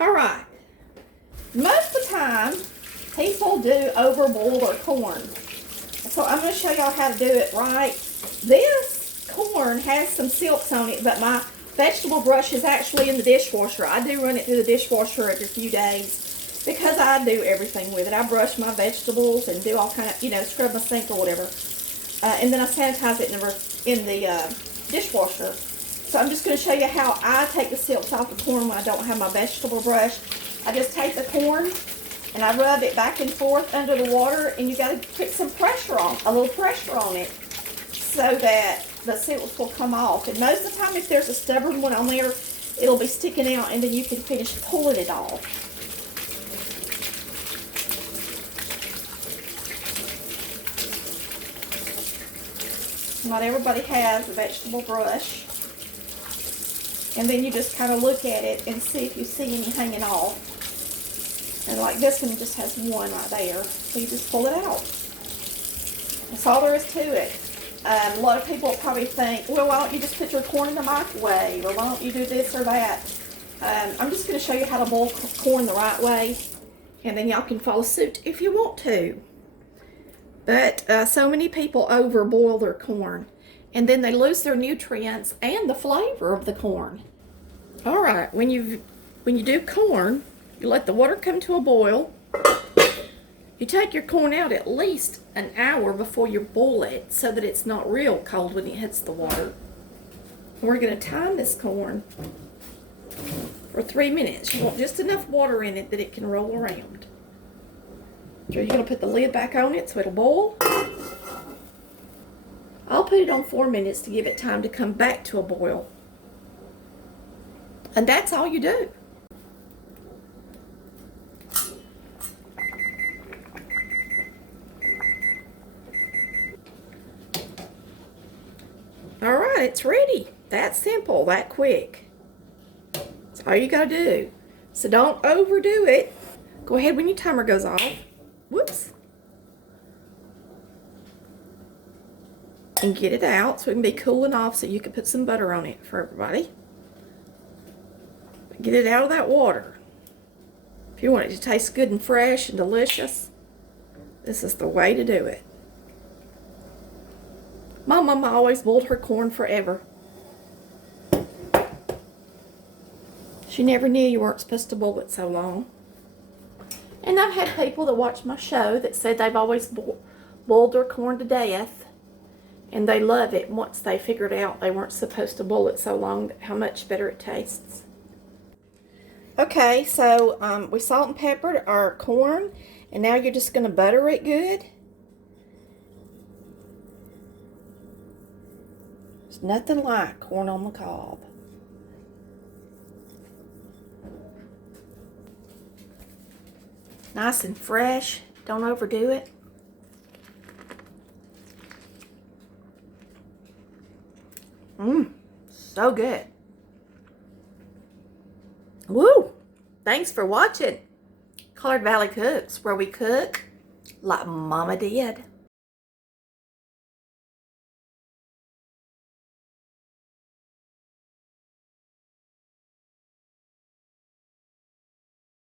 All right. Most of the time, people do overboil their corn. So I'm going to show y'all how to do it right. This corn has some silks on it, but my vegetable brush is actually in the dishwasher. I do run it through the dishwasher every few days because I do everything with it. I brush my vegetables and do all kind of, scrub my sink or whatever. And then I sanitize it in the dishwasher. So I'm just going to show you how I take the silks off the corn when I don't have my vegetable brush. I just take the corn and I rub it back and forth under the water, and you got to put some pressure on, a little pressure on it, so that the silks will come off. And most of the time, if there's a stubborn one on there, it'll be sticking out, and then you can finish pulling it off. Not everybody has a vegetable brush. And then you just kind of look at it and see if you see any hanging off. And like this one just has one right there. So you just pull it out. That's all there is to it. A lot of people probably think, well, why don't you just put your corn in the microwave? Or why don't you do this or that? I'm just going to show you how to boil corn the right way. And then y'all can follow suit if you want to. But so many people overboil their corn. And then they lose their nutrients and the flavor of the corn. All right, when you do corn, you let the water come to a boil. You take your corn out at least an hour before you boil it so that it's not real cold when it hits the water. We're going to time this corn for 3 minutes. You want just enough water in it that it can roll around. So you're going to put the lid back on it so it'll boil. I'll put it on 4 minutes to give it time to come back to a boil. And that's all you do. All right, it's ready. That simple, that quick. That's all you gotta do. So don't overdo it. Go ahead when your timer goes off. Whoops. And get it out so it can be cooling off so you can put some butter on it for everybody. Get it out of that water. If you want it to taste good and fresh and delicious, this is the way to do it. My mama always boiled her corn forever. She never knew you weren't supposed to boil it so long. And I've had people that watch my show that said they've always boiled their corn to death. And they love it once they figured out they weren't supposed to boil it so long, how much better it tastes. Okay, so we salt and peppered our corn, and now you're just going to butter it good. There's nothing like corn on the cob. Nice and fresh. Don't overdo it. So good. Woo! Thanks for watching Colored Valley Cooks, where we cook like Mama did.